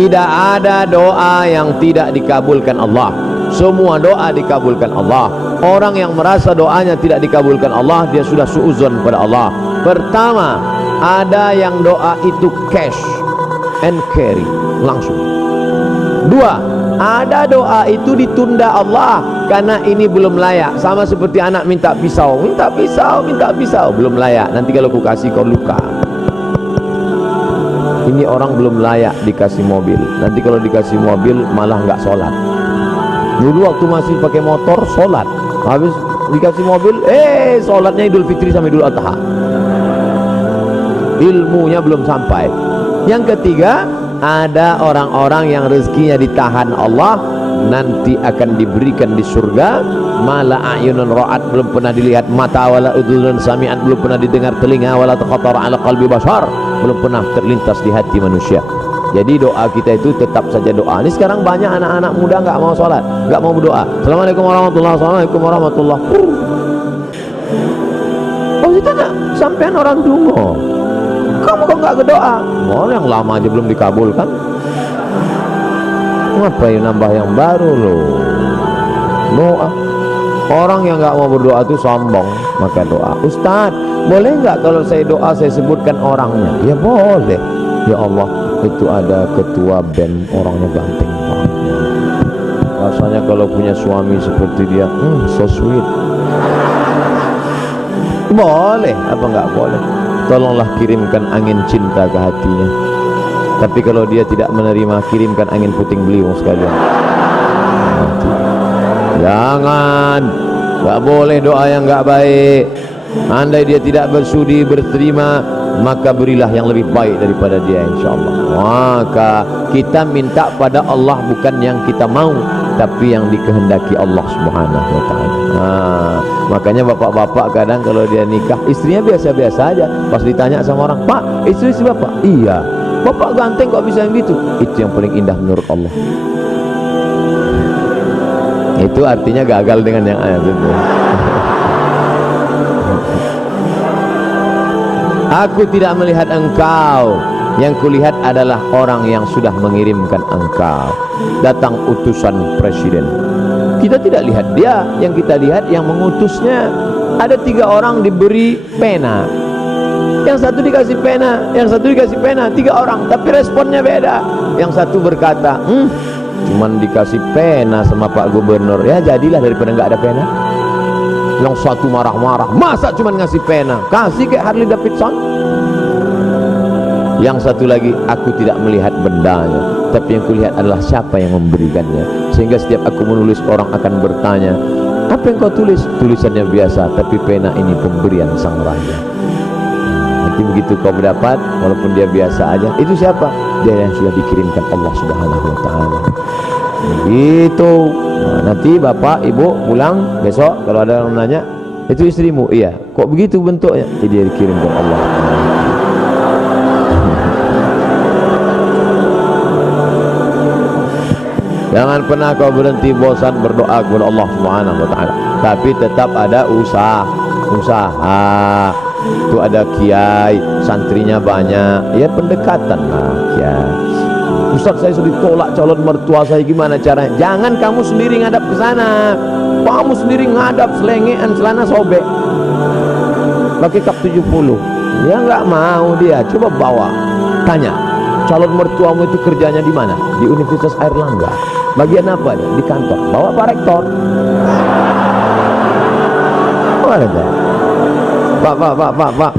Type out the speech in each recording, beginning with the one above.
Tidak ada doa yang tidak dikabulkan Allah. Semua doa dikabulkan Allah. Orang yang merasa doanya tidak dikabulkan Allah, dia sudah suuzon pada Allah. Pertama, ada yang doa itu cash and carry, langsung. Dua, ada doa itu ditunda Allah karena ini belum layak. Sama seperti anak minta pisau, minta pisau, minta pisau, belum layak. Nanti kalau ku kasih kau luka. Ini orang belum layak dikasih mobil. Nanti kalau dikasih mobil malah nggak sholat. Dulu waktu masih pakai motor sholat, habis dikasih mobil, sholatnya Idul Fitri sama Idul Adha. Ilmunya belum sampai. Yang ketiga, ada orang-orang yang rezekinya ditahan Allah, nanti akan diberikan di surga. Mala a'yunun ra'at, belum pernah dilihat mata, wala udhunun sami'at, belum pernah didengar telinga, wala takhattara ala qalbi bashar, belum pernah terlintas di hati manusia. Jadi doa kita itu tetap saja doa. Ini sekarang banyak anak-anak muda nggak mau sholat, nggak mau berdoa. Assalamualaikum warahmatullahi wabarakatuh. Assalamualaikum warahmatullahi wabarakatuh. Oh, kita nggak sampean orang dungo. Kamu kok nggak berdoa? Oh, yang lama aja belum dikabulkan. Ngapain nambah yang baru loh? Doa. Orang yang nggak mau berdoa itu sombong, maka doa. Ustaz, boleh nggak kalau saya doa saya sebutkan orangnya? Ya boleh. Ya Allah, itu ada ketua band, orangnya ganteng banget. Rasanya kalau punya suami seperti dia, so sweet. Boleh, apa nggak boleh? Tolonglah kirimkan angin cinta ke hatinya. Tapi kalau dia tidak menerima, kirimkan angin puting beliung sekalian. Jangan, nggak boleh doa yang nggak baik. Andai dia tidak bersudi berterima, maka berilah yang lebih baik daripada dia, insyaallah. Maka kita minta pada Allah bukan yang kita mau, tapi yang dikehendaki Allah Subhanahu wa taala. Makanya bapak-bapak kadang kalau dia nikah, istrinya biasa-biasa aja. Pas ditanya sama orang, "Pak, istri si bapak?" "Iya." "Bapak ganteng kok bisa gitu?" Itu yang paling indah menurut Allah. Itu artinya gagal dengan yang ayat itu. Aku tidak melihat engkau, yang kulihat adalah orang yang sudah mengirimkan engkau. Datang utusan presiden, kita tidak lihat dia, yang kita lihat yang mengutusnya. Ada 3 orang diberi pena, yang satu dikasih pena, yang satu dikasih pena. 3 orang, tapi responnya beda. Yang satu berkata, cuman dikasih pena sama Pak Gubernur, ya jadilah daripada nggak ada pena. Yang satu marah-marah, masa cuman ngasih pena, kasih kayak Harley Davidson. Yang satu lagi, aku tidak melihat bendanya, tapi yang kulihat adalah siapa yang memberikannya. Sehingga setiap aku menulis, orang akan bertanya, apa yang kau tulis? Tulisannya biasa, tapi pena ini pemberian sang raja. Nanti begitu kau mendapat, walaupun dia biasa aja, itu siapa? Dia yang sudah dikirimkan Allah Subhanahu wa taala. Begitu. Nanti bapak ibu pulang besok, kalau ada yang nanya, itu istrimu? Iya. Kok begitu bentuknya? Jadi dia dikirimkan Allah. Jangan pernah kau berhenti bosan berdoa kepada Allah Subhanahu wa taala, tapi tetap ada usaha. Itu ada kiai, santrinya banyak, ya pendekatan lah kiai. Ustaz, saya sudah ditolak calon mertua saya, gimana caranya? Jangan kamu sendiri ngadap ke sana. Kamu sendiri ngadap, selengean, celana sobek, pakai kap 70. Ya nggak mau dia. Coba bawa, tanya, calon mertuamu itu kerjanya di mana? Di Universitas Airlangga. Bagian apa dia? Di kantor. Bawa Pak Rektor. Mana dia? Pak.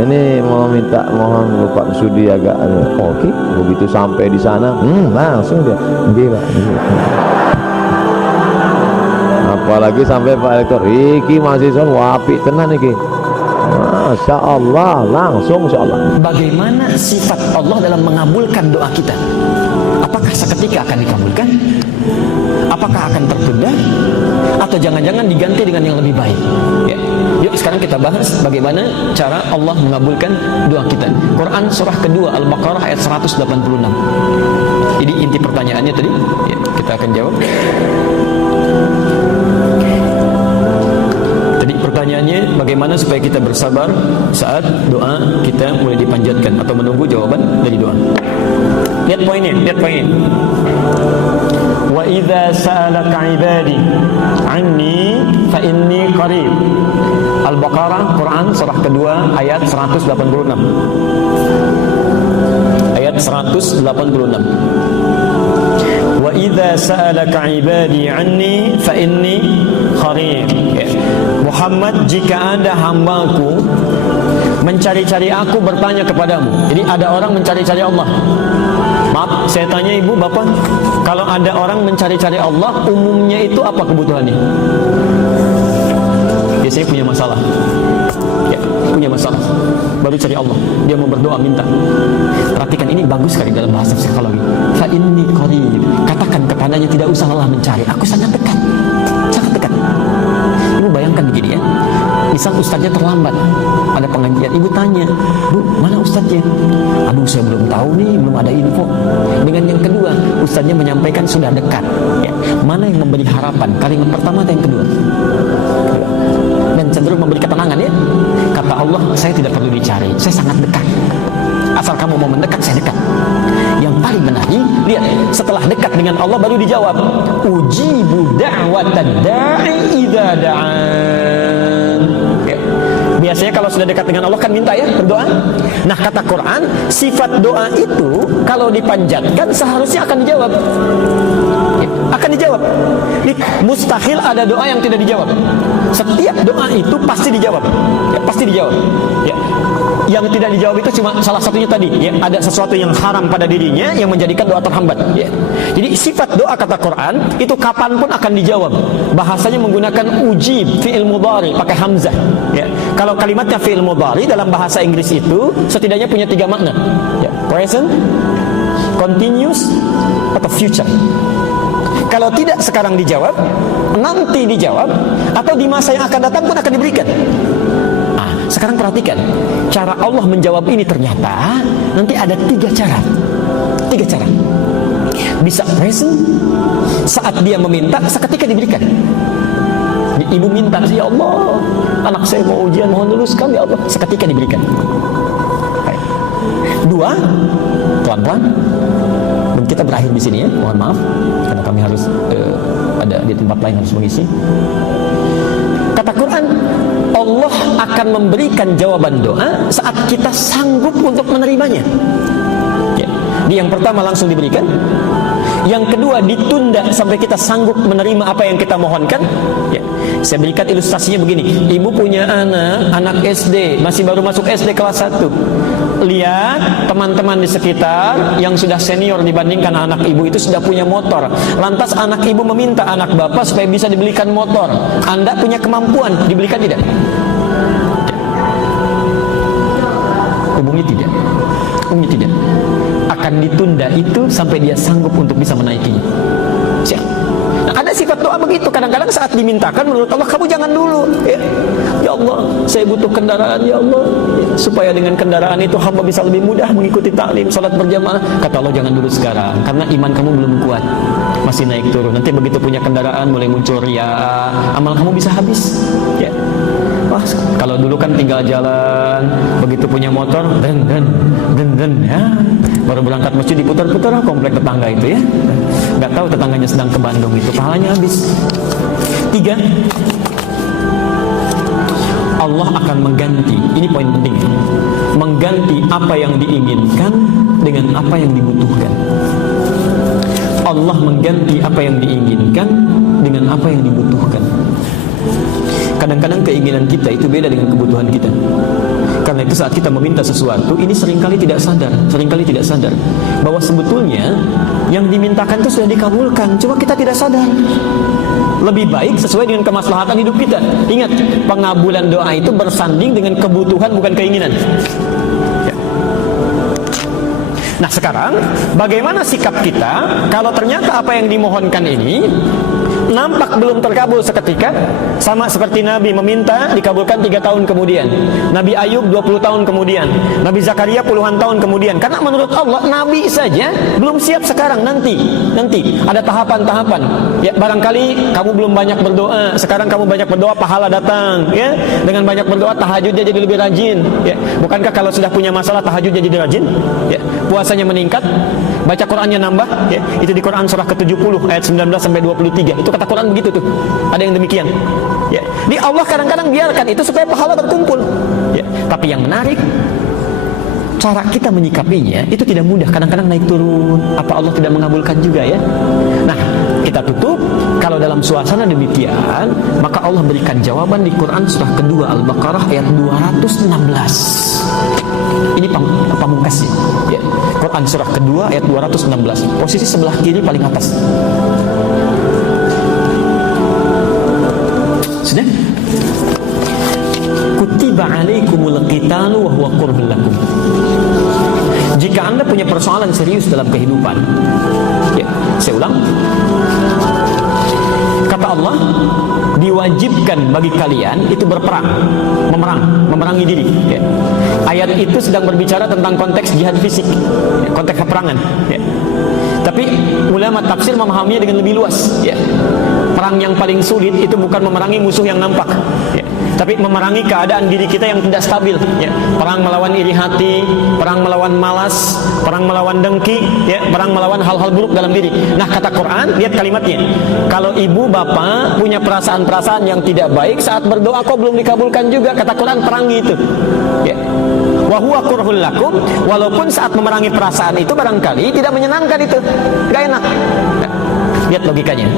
Ini mau minta, mohon Pak Sudi agak oke. Begitu sampai di sana, langsung dia gila. Apalagi sampai Pak Rektor, iki mahasiswa wapi tenan iki. Masya Allah, langsung Masya Allah. Bagaimana sifat Allah dalam mengabulkan doa kita? Apakah seketika akan dikabulkan? Apakah akan tertunda? Atau jangan-jangan diganti dengan yang lebih baik? Ya. Yuk sekarang kita bahas bagaimana cara Allah mengabulkan doa kita. Quran surah kedua Al-Baqarah ayat 186. Jadi inti pertanyaannya tadi, ya, kita akan jawab. Tadi pertanyaannya, bagaimana supaya kita bersabar saat doa kita mulai dipanjatkan atau menunggu jawaban dari doa. Lihat poinnya, Wa idza sa'alaka 'ibadi 'anni fa inni qarib. Al-Baqarah, Quran surah kedua ayat 186. Ayat 186. Wa idza sa'alaka 'ibadi 'anni fa inni qarib. Muhammad, jika ada hambaku mencari-cari aku, bertanya kepadamu. Jadi ada orang mencari-cari Allah. Maaf, saya tanya ibu, bapak, kalau ada orang mencari-cari Allah, umumnya itu apa kebutuhannya? Biasanya punya masalah. Ya, punya masalah. Baru cari Allah. Dia mau berdoa, minta. Perhatikan, ini bagus sekali dalam bahasa psikologi. Fa inni qarib. Katakan kepadanya, tidak usah lelah mencari. Aku sangat dekat. Sangat dekat. Ibu bayangkan begini ya. Misal ustaznya terlambat, ada pengajian, ibu tanya, Bu, mana ustaznya? Aduh, saya belum tahu nih, belum ada info. Dengan yang kedua, ustaznya menyampaikan sudah dekat. Ya. Mana yang memberi harapan? Kalimat pertama atau yang kedua? Dan cenderung memberi ketenangan ya. Kata Allah, saya tidak perlu dicari, saya sangat dekat. Asal kamu mau mendekat, saya dekat. Yang paling menarik, lihat, setelah dekat dengan Allah baru dijawab, ujibu da'watad da'i idza da'an. Ya. Biasanya kalau sudah dekat dengan Allah kan minta ya, berdoa. Nah, kata Quran, sifat doa itu kalau dipanjatkan seharusnya akan dijawab. Ya, akan dijawab. Mustahil ada doa yang tidak dijawab. Setiap doa itu pasti dijawab. Ya, pasti dijawab. Ya. Yang tidak dijawab itu cuma salah satunya tadi, ya, ada sesuatu yang haram pada dirinya yang menjadikan doa terhambat. Ya. Jadi sifat doa kata Quran itu kapanpun akan dijawab. Bahasanya menggunakan ujib, fi'il mudhari, pakai hamzah. Ya. Kalau kalimatnya fi'il mudhari dalam bahasa Inggris itu setidaknya punya 3 makna. Ya. Present, continuous, atau future. Kalau tidak sekarang dijawab, nanti dijawab, atau di masa yang akan datang pun akan diberikan. Sekarang perhatikan, cara Allah menjawab ini ternyata nanti ada 3 cara. 3 cara. Bisa present, saat dia meminta, seketika diberikan. Ibu minta, ya Allah, anak saya mau ujian, mohon luluskan ya Allah, seketika diberikan. 2, pelan-pelan. Dan kita berakhir di sini ya, mohon maaf, karena kami harus ada di tempat lain harus mengisi. Kata Quran, Allah akan memberikan jawaban doa saat kita sanggup untuk menerimanya. Ya. Yang pertama langsung diberikan. Yang kedua ditunda sampai kita sanggup menerima apa yang kita mohonkan. Ya. Saya berikan ilustrasinya begini. Ibu punya anak SD, masih baru masuk SD kelas 1. Lihat teman-teman di sekitar yang sudah senior dibandingkan anak ibu itu sudah punya motor. Lantas anak ibu meminta anak bapak supaya bisa dibelikan motor. Anda punya kemampuan, dibelikan tidak? Hubungi tidak. Akan ditunda itu sampai dia sanggup untuk bisa menaikinya. Siap. Nah, ada sifat doa begitu. Kadang-kadang saat dimintakan menurut Allah, kamu jangan dulu. Ya Allah, saya butuh kendaraan ya Allah, supaya dengan kendaraan itu hamba bisa lebih mudah mengikuti taklim, salat berjamaah. Kata Allah, jangan dulu sekarang, karena iman kamu belum kuat, masih naik turun. Nanti begitu punya kendaraan mulai muncul ria, amal kamu bisa habis. Ya. Wah, kalau dulu kan tinggal jalan, begitu punya motor, den, ya, baru berangkat masjid diputar-putar komplek tetangga itu ya, nggak tahu tetangganya sedang ke Bandung itu, pahalanya habis. 3, Allah akan mengganti, ini poin penting, mengganti apa yang diinginkan dengan apa yang dibutuhkan. Allah mengganti apa yang diinginkan dengan apa yang dibutuhkan. Kadang-kadang keinginan kita itu beda dengan kebutuhan kita. Karena itu saat kita meminta sesuatu, ini seringkali tidak sadar bahwa sebetulnya yang dimintakan itu sudah dikabulkan, cuma kita tidak sadar. Lebih baik sesuai dengan kemaslahatan hidup kita. Ingat, pengabulan doa itu bersanding dengan kebutuhan, bukan keinginan. Ya. Nah sekarang, bagaimana sikap kita kalau ternyata apa yang dimohonkan ini nampak belum terkabul seketika, sama seperti Nabi meminta dikabulkan 3 tahun kemudian, Nabi Ayub 20 tahun kemudian, Nabi Zakaria puluhan tahun kemudian. Karena menurut Allah Nabi saja belum siap sekarang, nanti ada tahapan-tahapan. Ya, barangkali kamu belum banyak berdoa, sekarang kamu banyak berdoa, pahala datang. Ya, dengan banyak berdoa tahajudnya jadi lebih rajin. Ya, bukankah kalau sudah punya masalah tahajudnya jadi rajin? Ya, puasanya meningkat, baca Qurannya nambah. Ya, itu di Quran surah ke-70 ayat 19 sampai 23. Itu kata Quran begitu tuh. Ada yang demikian. Ya, di Allah kadang-kadang biarkan itu supaya pahala berkumpul. Ya, tapi yang menarik, cara kita menyikapinya itu tidak mudah, kadang-kadang naik turun. Apa Allah tidak mengabulkan juga ya? Nah, kita tutup. Kalau dalam suasana demikian, maka Allah berikan jawaban di Quran surah kedua Al-Baqarah ayat 216. Ini pamungkasnya. Ya. Quran surah kedua ayat 216. Posisi sebelah kiri paling atas. Sudah? Kutiba alaikumul qitalu wa huwa kurhul lakum. Jika Anda punya persoalan serius dalam kehidupan, ya, saya ulang. Kata Allah, diwajibkan bagi kalian itu berperang, memerangi diri. Ya. Ayat itu sedang berbicara tentang konteks jihad fisik, ya, konteks peperangan. Ya. Tapi ulama tafsir memahaminya dengan lebih luas. Ya. Perang yang paling sulit itu bukan memerangi musuh yang nampak, ya, tapi memerangi keadaan diri kita yang tidak stabil. Ya. Perang melawan iri hati, perang melawan malas, perang melawan dengki, ya, perang melawan hal-hal buruk dalam diri. Nah, kata Quran, lihat kalimatnya. Kalau ibu bapak punya perasaan-perasaan yang tidak baik saat berdoa kok belum dikabulkan juga, kata Quran, perangi itu. Ya. Wa huwa kurhul lakum, walaupun saat memerangi perasaan itu barangkali tidak menyenangkan itu, gak enak. Nah, lihat logikanya.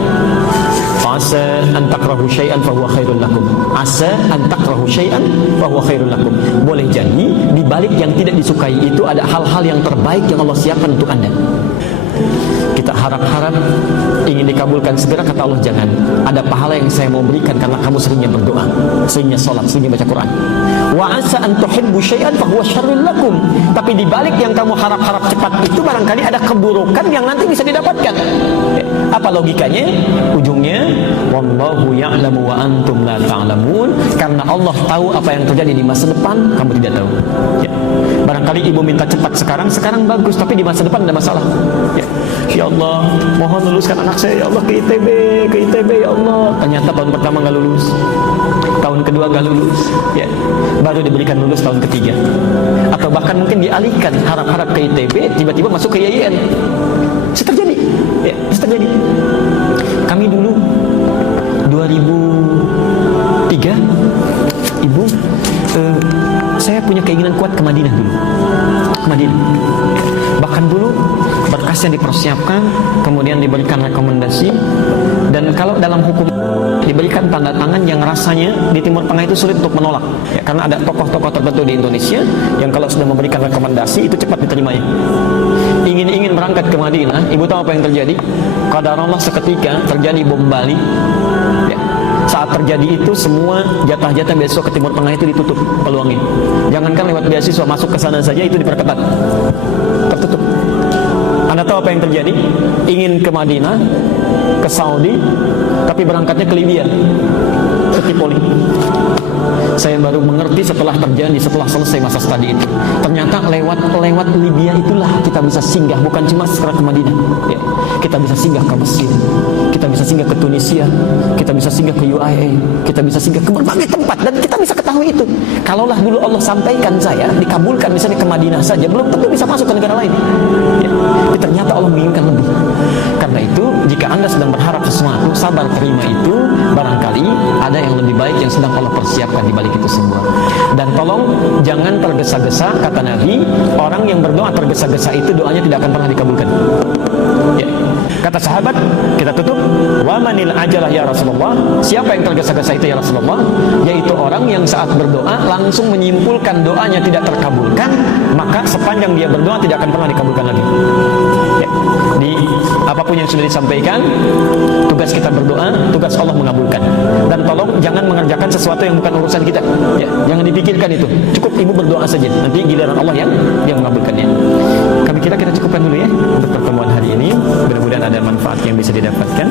Asa an takrahu syai'an fa huwa khairul lakum. Asa an takrahu syai'an fa huwa khairul lakum. Boleh jadi di balik yang tidak disukai itu ada hal-hal yang terbaik yang Allah siapkan untuk Anda. Kita harap-harap ingin dikabulkan segera, kata Allah, jangan. Ada pahala yang saya mau berikan karena kamu seringnya berdoa, seringnya sholat, seringnya baca Quran. Wa asa an tuhibbu syai'an fa huwa syarrul lakum. Tapi di balik yang kamu harap-harap cepat itu barangkali ada keburukan yang nanti bisa didapatkan. Apa logikanya? Ujungnya wallahu ya'lamu wa antum la ta'lamun. Karena Allah tahu apa yang terjadi di masa depan, kamu tidak tahu. Ya. Barangkali ibu minta cepat sekarang bagus, tapi di masa depan ada masalah. Ya. Ya Allah, mohon luluskan anak saya, ya Allah, ke ITB, ya Allah. Ternyata tahun pertama nggak lulus, tahun kedua nggak lulus, ya, baru diberikan lulus tahun ketiga. Atau bahkan mungkin dialihkan harap-harap ke ITB, tiba-tiba masuk ke YIN. Bisa terjadi, ya, bisa terjadi. Kami dulu 2003, ibu, saya punya keinginan kuat ke Madinah dulu, ke Madinah. Bahkan dulu berkasnya dipersiapkan, kemudian diberikan rekomendasi, dan kalau dalam hukum diberikan tanda tangan yang rasanya di Timur Tengah itu sulit untuk menolak, ya, karena ada tokoh-tokoh tertentu di Indonesia yang kalau sudah memberikan rekomendasi itu cepat diterimanya. Ingin berangkat ke Madinah, ibu tahu apa yang terjadi? Qadarullah seketika terjadi bom Bali. Ya. Saat terjadi itu semua jatah-jatah beasiswa ke Timur Tengah itu ditutup peluangnya. Jangankan lewat beasiswa, masuk ke sana saja itu diperketat, tertutup. Anda tahu apa yang terjadi? Ingin ke Madinah, ke Saudi, tapi berangkatnya ke Libya, ke Tripoli. Saya baru mengerti setelah terjadi, setelah selesai masa studi itu. Ternyata lewat Libya itulah kita bisa singgah, bukan cuma sekedar ke Madinah. Ya. Kita bisa singgah ke Mesir, kita bisa singgah ke Tunisia, kita bisa singgah ke UAE, kita bisa singgah ke berbagai tempat, dan kita bisa ketahui itu. Kalaulah dulu Allah sampaikan saya dikabulkan misalnya ke Madinah saja, belum tentu bisa masuk ke negara lain. Ya. Tapi ternyata Allah menginginkan lebih. Karena itu, jika Anda sedang berharap sesuatu, sabar terima itu. Barangkali ada yang lebih baik yang sedang Allah persiapkan di balik itu semua. Dan tolong jangan tergesa-gesa, kata Nabi, orang yang berdoa tergesa-gesa itu doanya tidak akan pernah dikabulkan. Ya. Kata sahabat, kita tutup, wa manil ajalah ya Rasulullah. Siapa yang tergesa-gesa itu ya Rasulullah? Yaitu orang yang saat berdoa langsung menyimpulkan doanya tidak terkabulkan, maka sepanjang dia berdoa tidak akan pernah dikabulkan lagi. Ya. Di apapun yang sudah disampaikan, tugas kita berdoa, tugas Allah mengabulkan. Dan tolong jangan mengerjakan sesuatu yang bukan urusan kita. Ya, jangan dipikirkan itu. Cukup ibu berdoa saja. Nanti giliran Allah yang mengabulkannya. Kami kira kita cukupkan dulu ya untuk pertemuan hari ini. Mudah-mudahan ada manfaat yang bisa didapatkan.